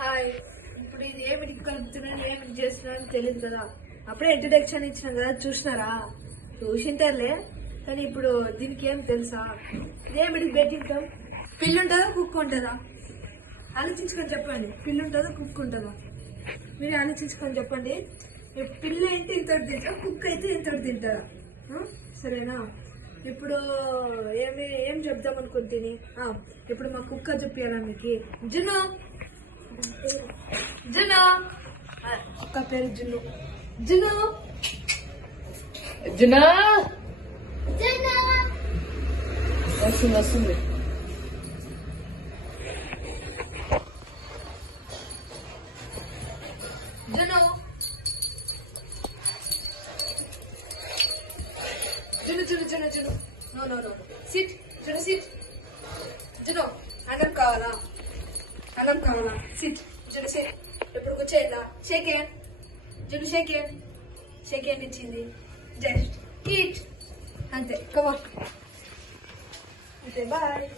Hi. ఇప్పుడు ఇది ఏమిటి కలుపుతున్నాను ఏమిటి చేస్తున్నాను తెలియదు కదా. అప్పుడే ఇంట్రడక్షన్ ఇచ్చినాం కదా, చూసినారా? చూసింటారులే, కానీ ఇప్పుడు దీనికి ఏం తెలుసా? ఇదేమిటి బెట్టింటాం? పిల్లి ఉంటుందా కుక్క ఉంటుందా? ఆలోచించుకొని చెప్పండి. పిల్లి ఉంటుందా కుక్క ఉంటుందా? మీరు ఆలోచించుకొని చెప్పండి. పిల్లి అయితే ఇంతటి తింటారా, కుక్క అయితే ఇంతటి తింటారా? సరేనా? ఇప్పుడు ఏం చెప్దాం అనుకుని తిని ఇప్పుడు మా కుక్క చూపించాలా మీకు. జున్ను జున్ను కుక్క పేరు జున్ను. జున్ను జునా వస్తుంది వస్తుంది. జున్ను జున్ను జున్ను జున్ను జున్ను నో నో నో సిట్. జున్ను సిట్. జున్ను అన్నం కావాలా? అన్నం కావాలా? సిట్. జున్ను సిట్. ఎప్పుడు కూర్చోయిందా? Shake hand. జున్ను షేక్ హ్యాండ్. షేక్ హ్యాండ్ ఇచ్చింది. జస్ట్ ఈట్ అంతే. కమా అంతే. బాయ్.